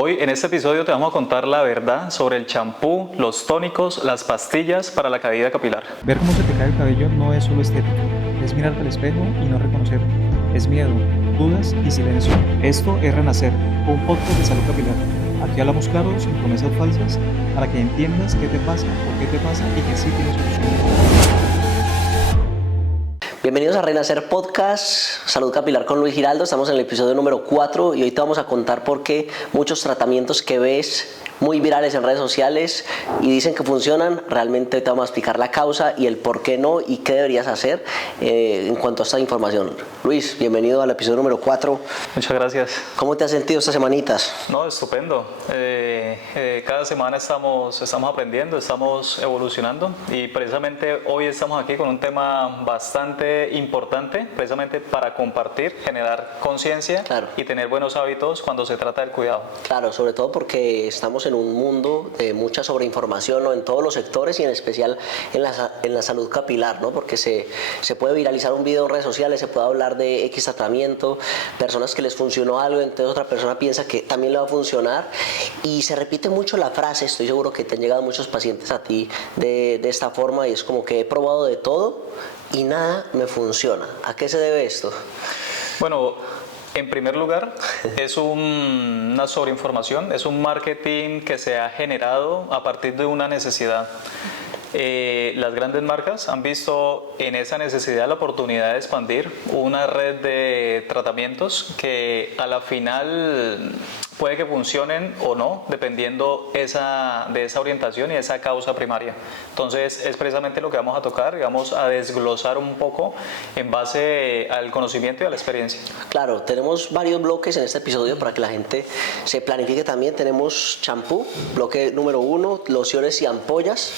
Hoy en este episodio te vamos a contar la verdad sobre el champú, los tónicos, las pastillas para la caída capilar. Ver cómo se te cae el cabello no es solo estética, es mirarte al espejo y no reconocerte. Es miedo, dudas y silencio. Esto es Renacer, un podcast de salud capilar. Aquí hablamos claro, sin promesas falsas, para que entiendas qué te pasa, por qué te pasa y que sí tienes solución. Bienvenidos a Renacer Podcast, Salud Capilar con Luis Giraldo. Estamos en el episodio número 4 y hoy te vamos a contar por qué muchos tratamientos que ves muy virales en redes sociales y dicen que funcionan, realmente te vamos a explicar la causa y el por qué no y qué deberías hacer en cuanto a esta información. Luis, bienvenido al episodio número 4. Muchas gracias. ¿Cómo te has sentido estas semanitas? No, estupendo. Cada semana estamos aprendiendo, estamos evolucionando y precisamente hoy estamos aquí con un tema bastante importante, precisamente para compartir, generar conciencia y tener buenos hábitos cuando se trata del cuidado. Claro, sobre todo porque estamos en un mundo de mucha sobreinformación, ¿no? En todos los sectores y en especial en la salud capilar, ¿no? Porque se puede viralizar un video en redes sociales, se puede hablar de X tratamiento, personas que les funcionó algo, entonces otra persona piensa que también le va a funcionar y se repite mucho la frase. Estoy seguro que te han llegado muchos pacientes a ti de esta forma y es como que he probado de todo y nada me funciona. ¿A qué se debe esto? Bueno, en primer lugar, es una sobreinformación, es un marketing que se ha generado a partir de una necesidad. Las grandes marcas han visto en esa necesidad la oportunidad de expandir una red de tratamientos que a la final puede que funcionen o no, dependiendo de esa orientación y esa causa primaria. Entonces es precisamente lo que vamos a tocar y vamos a desglosar un poco en base al conocimiento y a la experiencia. Claro, tenemos varios bloques en este episodio para que la gente se planifique también. Tenemos champú, bloque número 1, lociones y ampollas,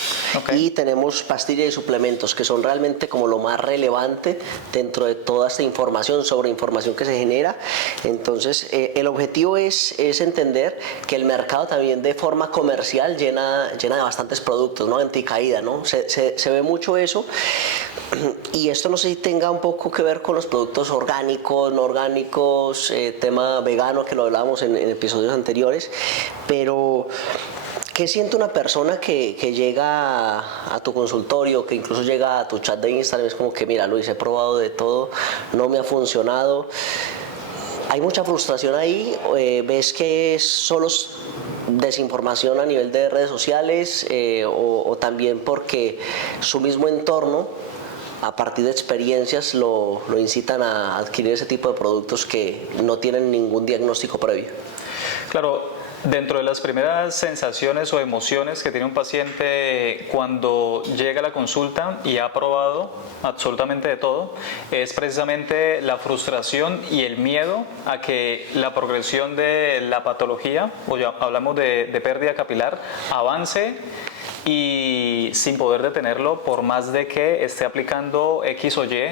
y tenemos pastillas y suplementos, que son realmente como lo más relevante dentro de toda esta información, sobre información que se genera. Entonces el objetivo es entender que el mercado también de forma comercial llena de bastantes productos, ¿no? Anticaída, ¿no? Se ve mucho eso y esto no sé si tenga un poco que ver con los productos orgánicos, no orgánicos, tema vegano que lo hablábamos en episodios anteriores, pero ¿qué siente una persona que llega a tu consultorio, que incluso llega a tu chat de Instagram? Es como que, mira, Luis, he probado de todo, no me ha funcionado. Hay mucha frustración ahí. ¿Ves que es solo desinformación a nivel de redes sociales o también porque su mismo entorno, a partir de experiencias, lo incitan a adquirir ese tipo de productos que no tienen ningún diagnóstico previo? Claro. Dentro de las primeras sensaciones o emociones que tiene un paciente cuando llega a la consulta y ha probado absolutamente de todo, es precisamente la frustración y el miedo a que la progresión de la patología, o ya hablamos de pérdida capilar, avance y sin poder detenerlo por más de que esté aplicando X o Y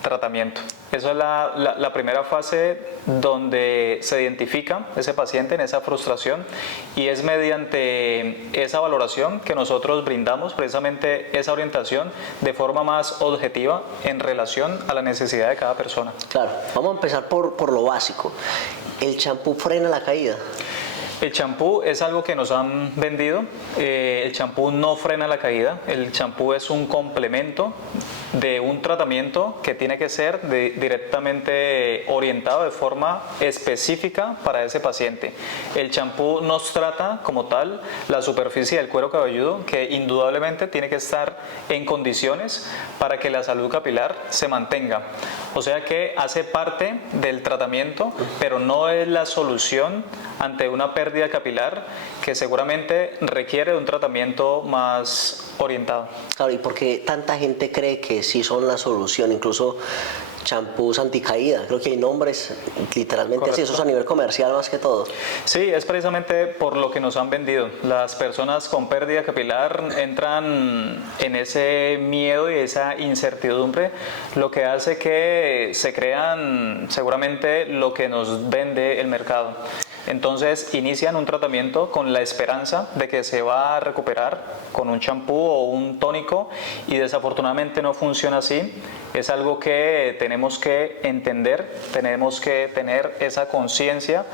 tratamiento. Esa es la primera fase donde se identifica ese paciente en esa frustración y es mediante esa valoración que nosotros brindamos precisamente esa orientación de forma más objetiva en relación a la necesidad de cada persona. Claro, vamos a empezar por lo básico. ¿El champú frena la caída? El champú es algo que nos han vendido. El champú no frena la caída. El champú es un complemento de un tratamiento que tiene que ser directamente orientado de forma específica para ese paciente. El champú nos trata como tal la superficie del cuero cabelludo, que indudablemente tiene que estar en condiciones para que la salud capilar se mantenga. O sea que hace parte del tratamiento, pero no es la solución ante una pérdida capilar que seguramente requiere de un tratamiento más orientado. Claro, ¿y por qué tanta gente cree que sí son la solución? Incluso champús anticaída, creo que hay nombres literalmente así, eso es a nivel comercial más que todo. Sí, es precisamente por lo que nos han vendido. Las personas con pérdida capilar entran en ese miedo y esa incertidumbre, lo que hace que se crean seguramente lo que nos vende el mercado. Entonces inician un tratamiento con la esperanza de que se va a recuperar con un champú o un tónico y desafortunadamente no funciona así. Es algo que tenemos que entender, tenemos que tener esa conciencia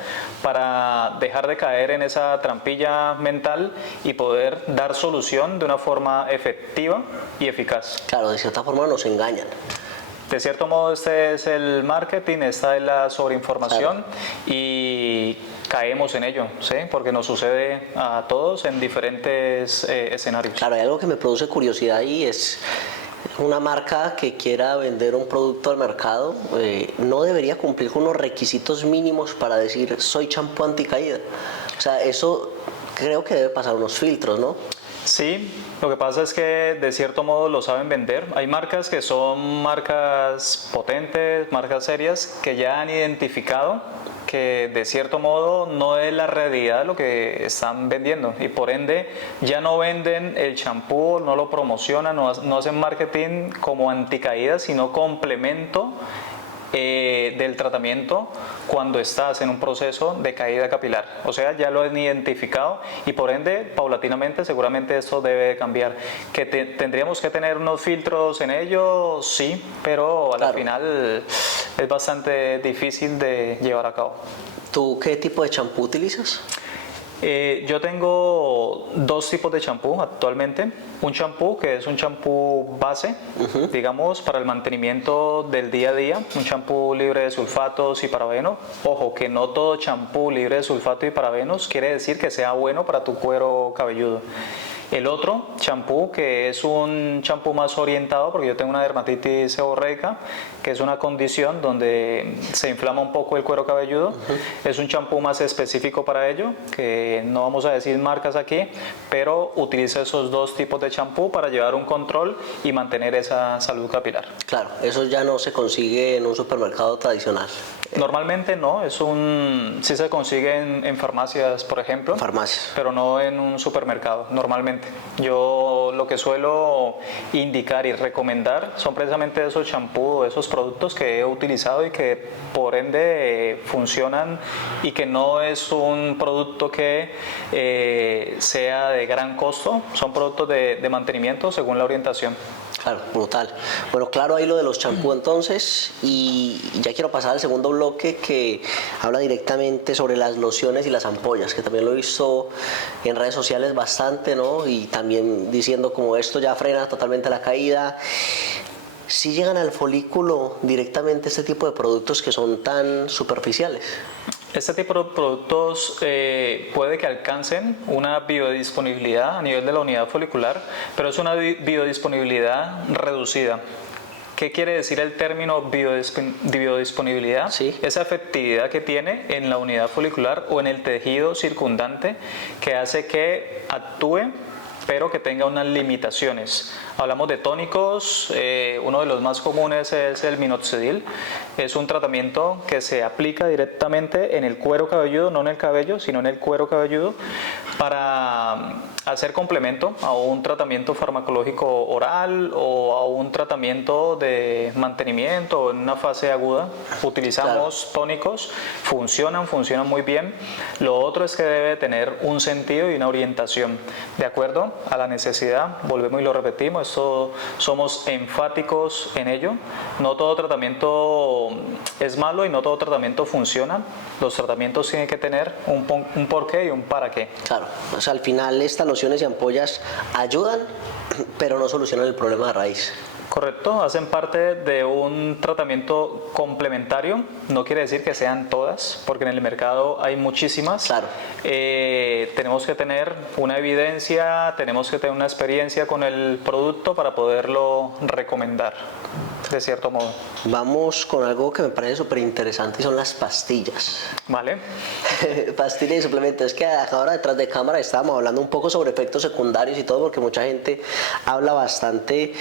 para dejar de caer en esa trampilla mental y poder dar solución de una forma efectiva y eficaz. Claro, de cierta forma nos engañan. De cierto modo, este es el marketing, esta es la sobreinformación, claro, y caemos en ello, ¿sí? Porque nos sucede a todos en diferentes escenarios. Claro, hay algo que me produce curiosidad y es una marca que quiera vender un producto al mercado, no debería cumplir con unos requisitos mínimos para decir soy champú anticaída. O sea, eso creo que debe pasar unos filtros, ¿no? Sí, lo que pasa es que de cierto modo lo saben vender. Hay marcas que son marcas potentes, marcas serias, que ya han identificado que de cierto modo no es la realidad lo que están vendiendo y por ende ya no venden el champú, no lo promocionan, no hacen marketing como anticaídas, sino complemento del tratamiento cuando estás en un proceso de caída capilar. O sea, ya lo han identificado y por ende, paulatinamente, seguramente esto debe cambiar. ¿Que tendríamos que tener unos filtros en ello? Sí, pero a la final es bastante difícil de llevar a cabo. ¿Tú qué tipo de champú utilizas? Yo tengo dos tipos de champú actualmente. Un champú que es un champú base, digamos, para el mantenimiento del día a día. Un champú libre de sulfatos y parabenos. Ojo, que no todo champú libre de sulfato y parabenos quiere decir que sea bueno para tu cuero cabelludo. El otro champú, que es un champú más orientado, porque yo tengo una dermatitis seborreica, que es una condición donde se inflama un poco el cuero cabelludo. Es un champú más específico para ello, que no vamos a decir marcas aquí, pero utiliza esos dos tipos de champú para llevar un control y mantener esa salud capilar. Claro, eso ya no se consigue en un supermercado tradicional. Normalmente no, sí se consigue en farmacias, por ejemplo, farmacias, pero no en un supermercado, normalmente. Yo lo que suelo indicar y recomendar son precisamente esos champús, esos productos que he utilizado y que por ende funcionan y que no es un producto que sea de gran costo, son productos de mantenimiento según la orientación. Claro, brutal. Bueno, claro, ahí lo de los champús entonces, y ya quiero pasar al segundo bloque que habla directamente sobre las lociones y las ampollas, que también lo he visto en redes sociales bastante, ¿no? Y también diciendo como esto ya frena totalmente la caída. ¿Sí llegan al folículo directamente este tipo de productos que son tan superficiales? Este tipo de productos puede que alcancen una biodisponibilidad a nivel de la unidad folicular, pero es una biodisponibilidad reducida. ¿Qué quiere decir el término biodisponibilidad? Sí. Esa efectividad que tiene en la unidad folicular o en el tejido circundante que hace que actúe pero que tenga unas limitaciones. Hablamos de tónicos, uno de los más comunes es el minoxidil. Es un tratamiento que se aplica directamente en el cuero cabelludo, no en el cabello, sino en el cuero cabelludo, para hacer complemento a un tratamiento farmacológico oral o a un tratamiento de mantenimiento en una fase aguda. Utilizamos tónicos, funcionan muy bien. Lo otro es que debe tener un sentido y una orientación de acuerdo a la necesidad. Volvemos y lo repetimos, esto somos enfáticos en ello. No todo tratamiento es malo y no todo tratamiento funciona. Los tratamientos tienen que tener un porqué y un para qué. Claro, o sea, al final estas lociones y ampollas ayudan, pero no solucionan el problema de raíz. Correcto, hacen parte de un tratamiento complementario, no quiere decir que sean todas, porque en el mercado hay muchísimas. Claro. Tenemos que tener una evidencia, tenemos que tener una experiencia con el producto para poderlo recomendar, de cierto modo. Vamos con algo que me parece súper interesante y son las pastillas. Vale. Pastillas y suplementos. Es que ahora detrás de cámara estábamos hablando un poco sobre efectos secundarios y todo, porque mucha gente habla bastante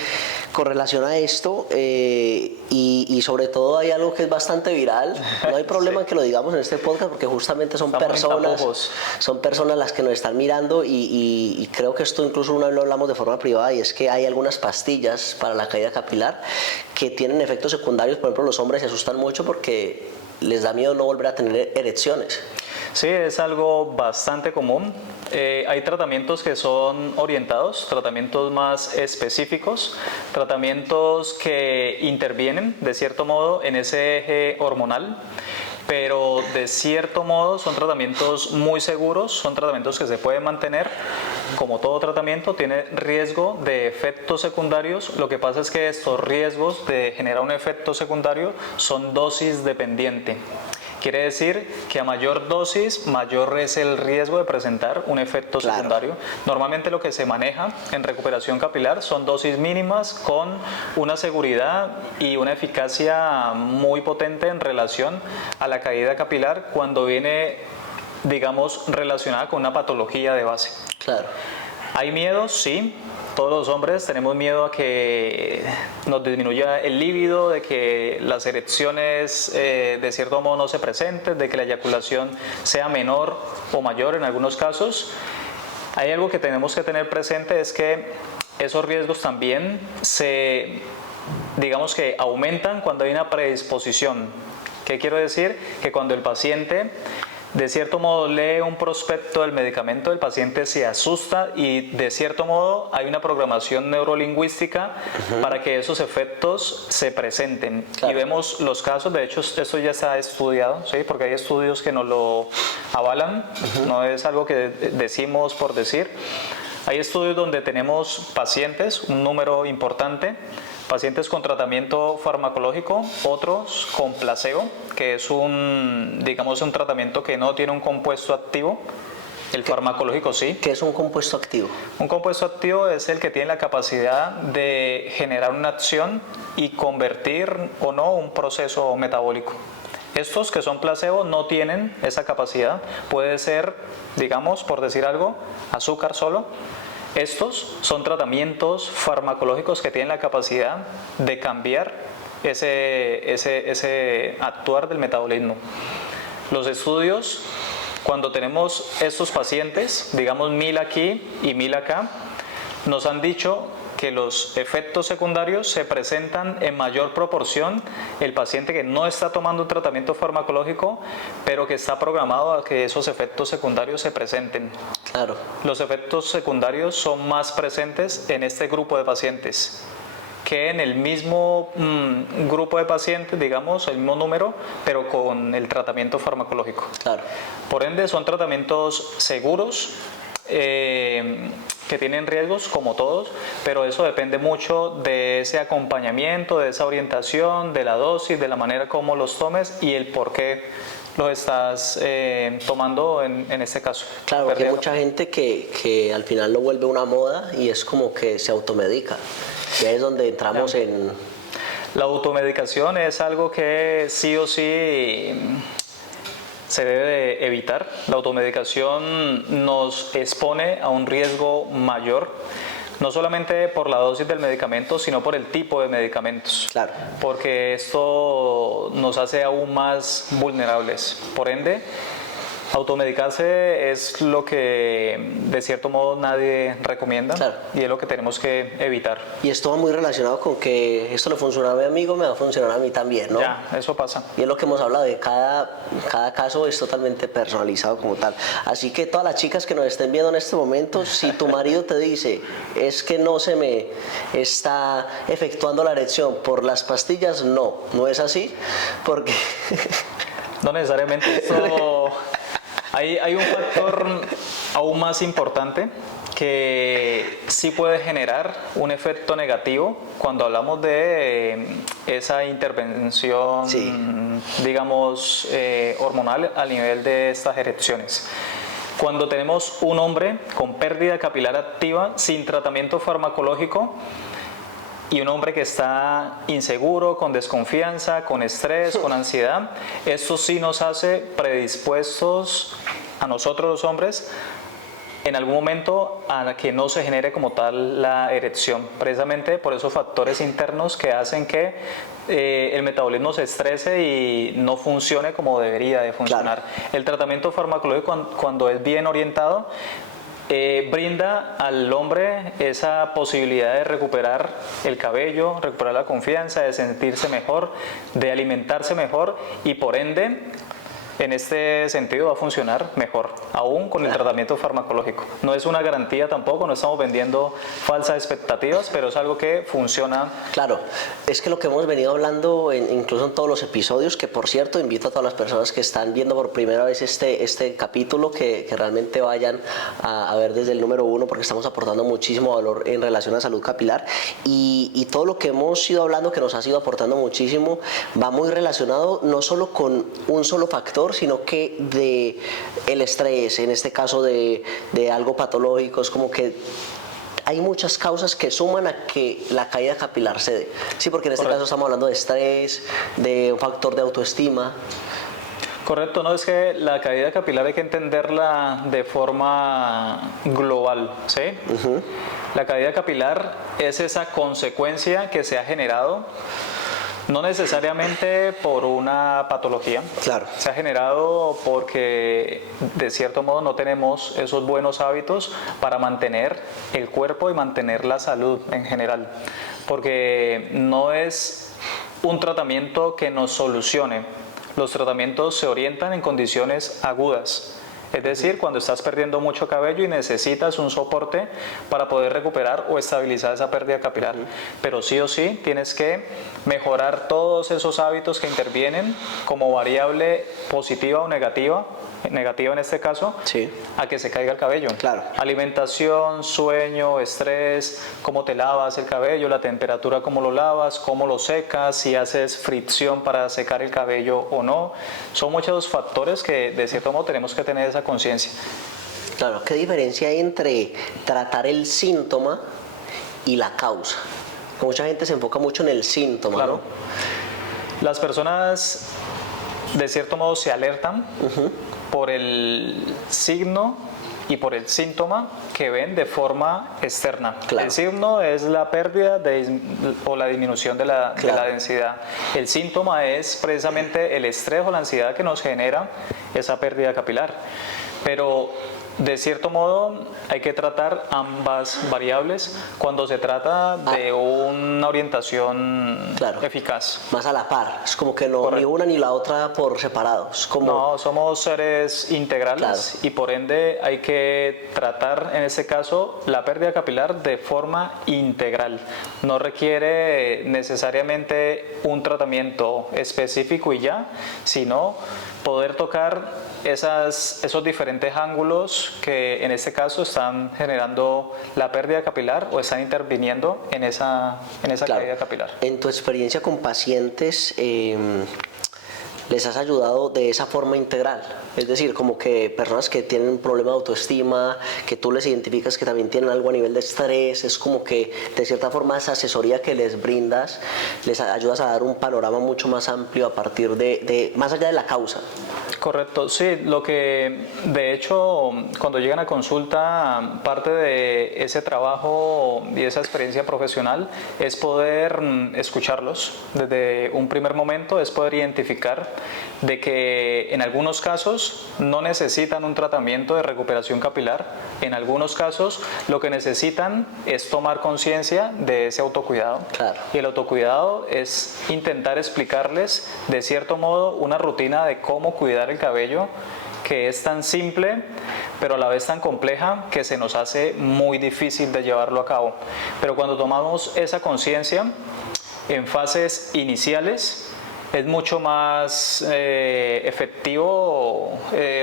con relación a esto y sobre todo hay algo que es bastante viral. No hay problema en que lo digamos en este podcast porque justamente son personas las que nos están mirando y creo que esto incluso una vez lo hablamos de forma privada, y es que hay algunas pastillas para la caída capilar que tienen efectos secundarios. Por ejemplo, los hombres se asustan mucho porque les da miedo no volver a tener erecciones. Sí, es algo bastante común. Hay tratamientos que son orientados, tratamientos más específicos, tratamientos que intervienen de cierto modo en ese eje hormonal, pero de cierto modo son tratamientos muy seguros, son tratamientos que se pueden mantener. Como todo tratamiento tiene riesgo de efectos secundarios. Lo que pasa es que estos riesgos de generar un efecto secundario son dosis dependiente. Quiere decir que a mayor dosis, mayor es el riesgo de presentar un efecto secundario. Normalmente lo que se maneja en recuperación capilar son dosis mínimas con una seguridad y una eficacia muy potente en relación a la caída capilar cuando viene, digamos, relacionada con una patología de base. Claro. ¿Hay miedos? Sí. Todos los hombres tenemos miedo a que nos disminuya el líbido, de que las erecciones de cierto modo no se presenten, de que la eyaculación sea menor o mayor en algunos casos. Hay algo que tenemos que tener presente, es que esos riesgos también digamos que aumentan cuando hay una predisposición. ¿Qué quiero decir? Que cuando el paciente de cierto modo lee un prospecto del medicamento, el paciente se asusta y de cierto modo hay una programación neurolingüística para que esos efectos se presenten. Claro. Y vemos los casos, de hecho esto ya está estudiado, ¿sí? Porque hay estudios que nos lo avalan, no es algo que decimos por decir. Hay estudios donde tenemos pacientes, un número importante, pacientes con tratamiento farmacológico, otros con placebo, que es digamos, un tratamiento que no tiene un compuesto activo. El farmacológico sí. ¿Qué es un compuesto activo? Un compuesto activo es el que tiene la capacidad de generar una acción y convertir o no un proceso metabólico. Estos que son placebo no tienen esa capacidad. Puede ser, digamos, por decir algo, azúcar solo. Estos son tratamientos farmacológicos que tienen la capacidad de cambiar ese actuar del metabolismo. Los estudios, cuando tenemos estos pacientes, digamos 1000 aquí y 1000 acá, nos han dicho que los efectos secundarios se presentan en mayor proporción el paciente que no está tomando un tratamiento farmacológico, pero que está programado a que esos efectos secundarios se presenten. Claro. Los efectos secundarios son más presentes en este grupo de pacientes que en el mismo grupo de pacientes, digamos, el mismo número, pero con el tratamiento farmacológico. Claro. Por ende, son tratamientos seguros, que tienen riesgos como todos, pero eso depende mucho de ese acompañamiento, de esa orientación, de la dosis, de la manera como los tomes y el por qué los estás tomando en este caso. Claro, porque hay mucha gente que al final lo vuelve una moda y es como que se automedica. Y ahí es donde entramos en... La automedicación es algo que sí o sí se debe de evitar. La automedicación nos expone a un riesgo mayor, no solamente por la dosis del medicamento, sino por el tipo de medicamentos. Claro. Porque esto nos hace aún más vulnerables. Por ende, automedicarse es lo que de cierto modo nadie recomienda. Claro. Y es lo que tenemos que evitar. Y esto va muy relacionado con que esto le funciona a mi amigo, me va a funcionar a mí también, ¿no? Ya, eso pasa. Y es lo que hemos hablado, de cada caso es totalmente personalizado como tal. Así que todas las chicas que nos estén viendo en este momento, si tu marido te dice, es que no se me está efectuando la erección por las pastillas, no es así, porque... No necesariamente esto... Hay un factor aún más importante que sí puede generar un efecto negativo cuando hablamos de esa intervención, sí, digamos, hormonal a nivel de estas erecciones. Cuando tenemos un hombre con pérdida capilar activa sin tratamiento farmacológico y un hombre que está inseguro, con desconfianza, con estrés, con ansiedad, esto sí nos hace predispuestos a nosotros los hombres en algún momento a que no se genere como tal la erección, precisamente por esos factores internos que hacen que el metabolismo se estrese y no funcione como debería de funcionar. Claro. El tratamiento farmacológico, cuando es bien orientado, brinda al hombre esa posibilidad de recuperar el cabello, recuperar la confianza, de sentirse mejor, de alimentarse mejor y por ende en este sentido va a funcionar mejor, aún con el tratamiento farmacológico. No es una garantía tampoco, no estamos vendiendo falsas expectativas, pero es algo que funciona. Claro, es que lo que hemos venido hablando incluso en todos los episodios, que por cierto invito a todas las personas que están viendo por primera vez este capítulo que realmente vayan a ver desde el número 1, porque estamos aportando muchísimo valor en relación a salud capilar, y todo lo que hemos ido hablando, que nos ha ido aportando muchísimo, va muy relacionado no solo con un solo factor, sino que de el estrés, en este caso de algo patológico. Es como que hay muchas causas que suman a que la caída capilar se dé. Sí, porque en este caso estamos hablando de estrés, de un factor de autoestima. Correcto, no, es que la caída capilar hay que entenderla de forma global, ¿sí? La caída capilar es esa consecuencia que se ha generado, no necesariamente por una patología. Claro. Se ha generado porque de cierto modo no tenemos esos buenos hábitos para mantener el cuerpo y mantener la salud en general. Porque no es un tratamiento que nos solucione. Los tratamientos se orientan en condiciones agudas. Es decir, cuando estás perdiendo mucho cabello y necesitas un soporte para poder recuperar o estabilizar esa pérdida capilar. Pero sí o sí tienes que mejorar todos esos hábitos que intervienen como variable positiva o negativa en este caso, sí, a que se caiga el cabello. Claro. Alimentación, sueño, estrés, cómo te lavas el cabello, la temperatura, cómo lo lavas, cómo lo secas, si haces fricción para secar el cabello o no. Son muchos factores que de cierto modo tenemos que tener esa conciencia. Claro, ¿qué diferencia hay entre tratar el síntoma y la causa? Mucha gente se enfoca mucho en el síntoma, claro, ¿no? Las personas de cierto modo se alertan por el signo y por el síntoma que ven de forma externa. Claro. El signo es la pérdida o la disminución de la densidad. El síntoma es precisamente el estrés o la ansiedad que nos genera esa pérdida capilar. Pero de cierto modo hay que tratar ambas variables cuando se trata de una orientación eficaz. Más a la par, es como que no ni una ni la otra por separado. Es como... No, somos seres integrales y por ende hay que tratar en este caso la pérdida capilar de forma integral. No requiere necesariamente un tratamiento específico y ya, sino poder tocar esos diferentes ángulos que en este caso están generando la pérdida capilar o están interviniendo en esa caída capilar. En tu experiencia con pacientes, ¿les has ayudado de esa forma integral? Es decir, como que personas que tienen un problema de autoestima, que tú les identificas que también tienen algo a nivel de estrés, es como que de cierta forma esa asesoría que les brindas, les ayudas a dar un panorama mucho más amplio a partir de más allá de la causa. Correcto, sí, lo que de hecho cuando llegan a consulta, parte de ese trabajo y esa experiencia profesional es poder escucharlos desde un primer momento, es poder identificar de que en algunos casos no necesitan un tratamiento de recuperación capilar, en algunos casos lo que necesitan es tomar conciencia de ese autocuidado. Claro. Y el autocuidado es intentar explicarles de cierto modo una rutina de cómo cuidar el cabello, que es tan simple pero a la vez tan compleja que se nos hace muy difícil de llevarlo a cabo. Pero cuando tomamos esa conciencia en fases iniciales, es mucho más efectivo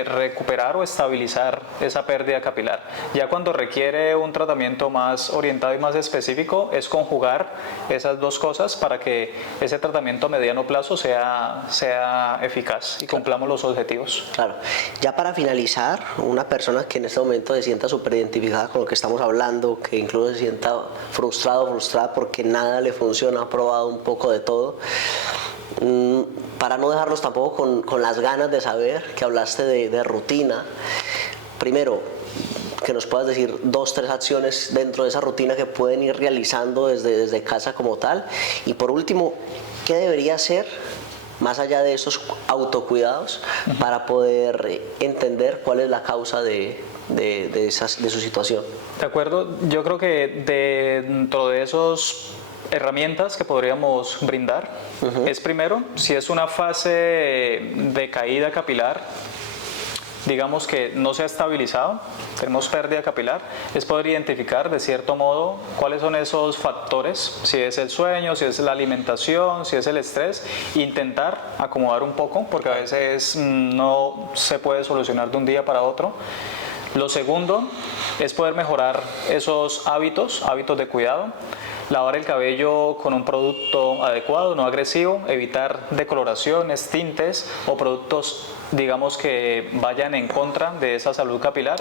recuperar o estabilizar esa pérdida capilar. Ya cuando requiere un tratamiento más orientado y más específico, es conjugar esas dos cosas para que ese tratamiento a mediano plazo sea eficaz y cumplamos los objetivos. Claro. Ya para finalizar, una persona que en este momento se sienta súper identificada con lo que estamos hablando, que incluso se sienta frustrada porque nada le funciona, ha probado un poco de todo, para no dejarlos tampoco con las ganas de saber, que hablaste de rutina, primero que nos puedas decir 2 o 3 acciones dentro de esa rutina que pueden ir realizando desde casa como tal, y por último, ¿qué debería hacer más allá de esos autocuidados para poder entender cuál es la causa de de su situación. De acuerdo, yo creo que dentro de esos herramientas que podríamos brindar es primero, si es una fase de caída capilar, digamos que no se ha estabilizado, tenemos pérdida capilar, es poder identificar de cierto modo cuáles son esos factores, si es el sueño, si es la alimentación, si es el estrés, intentar acomodar un poco, porque a veces no se puede solucionar de un día para otro. Lo segundo es poder mejorar esos hábitos de cuidado. Lavar el cabello con un producto adecuado, no agresivo, evitar decoloraciones, tintes o productos, digamos, que vayan en contra de esa salud capilar.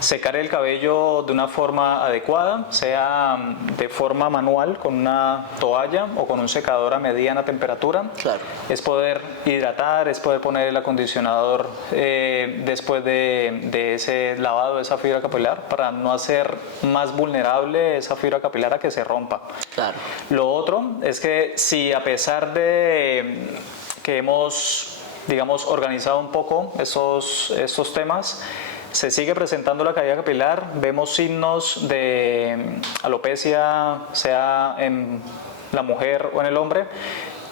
Secar el cabello de una forma adecuada, sea de forma manual con una toalla o con un secador a mediana temperatura. Claro. Es poder hidratar, es poder poner el acondicionador después de ese lavado de esa fibra capilar para no hacer más vulnerable esa fibra capilar a que se rompa. Claro. Lo otro es que si a pesar de que hemos, digamos, organizado un poco estos temas, se sigue presentando la caída capilar, vemos signos de alopecia, sea en la mujer o en el hombre,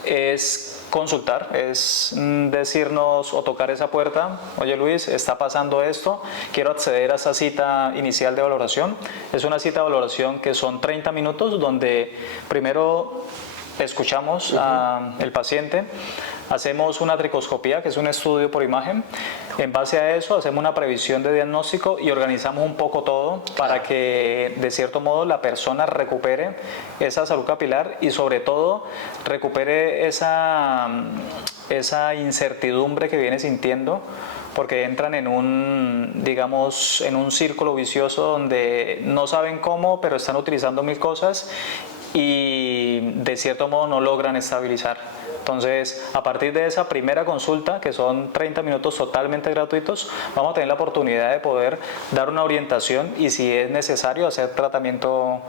es consultar, es decirnos o tocar esa puerta: oye Luis, está pasando esto, quiero acceder a esa cita inicial de valoración. Es una cita de valoración que son 30 minutos donde primero escuchamos al paciente, hacemos una tricoscopía, que es un estudio por imagen. En base a eso hacemos una previsión de diagnóstico y organizamos un poco todo para que de cierto modo la persona recupere esa salud capilar y sobre todo recupere esa incertidumbre que viene sintiendo, porque entran en un, digamos, en un círculo vicioso donde no saben cómo, pero están utilizando mil cosas y de cierto modo no logran estabilizar. Entonces, a partir de esa primera consulta, que son 30 minutos totalmente gratuitos, vamos a tener la oportunidad de poder dar una orientación y, si es necesario, hacer tratamiento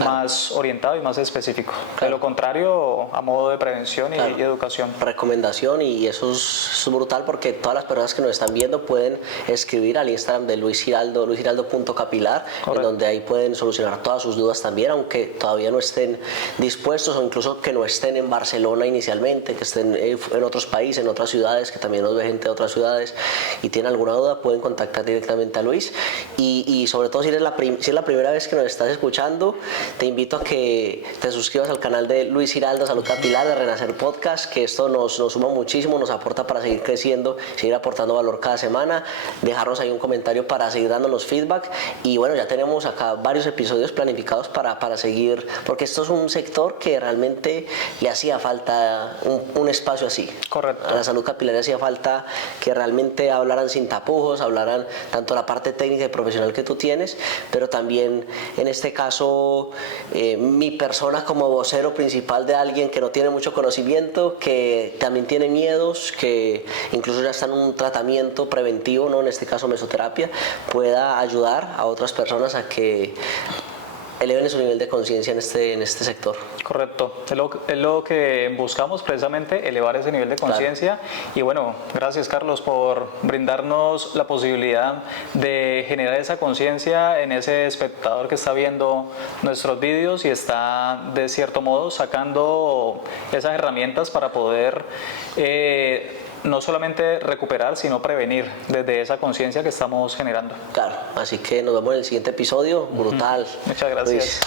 más orientado y más específico. De lo contrario, a modo de prevención y educación. Recomendación, y eso es brutal, porque todas las personas que nos están viendo pueden escribir al Instagram de Luis Giraldo, luisgiraldo.capilar, en donde ahí pueden solucionar todas sus dudas también, aunque todavía no estén dispuestos o incluso que no estén en Barcelona inicialmente, que estén en otros países, en otras ciudades, que también nos ve gente de otras ciudades y tienen alguna duda, pueden contactar directamente a Luis. Y sobre todo si es la primera vez que nos estás escuchando, te invito a que te suscribas al canal de Luis Giraldo Salud Capilar, de Renacer Podcast, que esto nos suma muchísimo, nos aporta para seguir creciendo, seguir aportando valor cada semana. Dejarnos ahí un comentario para seguir dándonos feedback. Y bueno, ya tenemos acá varios episodios planificados para seguir, porque esto es un sector que realmente le hacía falta un espacio así. Correcto. A la salud capilar le hacía falta que realmente hablaran sin tapujos, hablaran tanto la parte técnica y profesional que tú tienes, pero también en este caso mi persona como vocero principal de alguien que no tiene mucho conocimiento, que también tiene miedos, que incluso ya está en un tratamiento preventivo, ¿no? En este caso mesoterapia, pueda ayudar a otras personas a que eleven su nivel de conciencia en este sector. Correcto, es lo que buscamos precisamente, elevar ese nivel de conciencia. Y bueno, gracias Carlos por brindarnos la posibilidad de generar esa conciencia en ese espectador que está viendo nuestros vídeos y está de cierto modo sacando esas herramientas para poder no solamente recuperar, sino prevenir desde esa conciencia que estamos generando. Claro, así que nos vemos en el siguiente episodio. Brutal. Muchas gracias.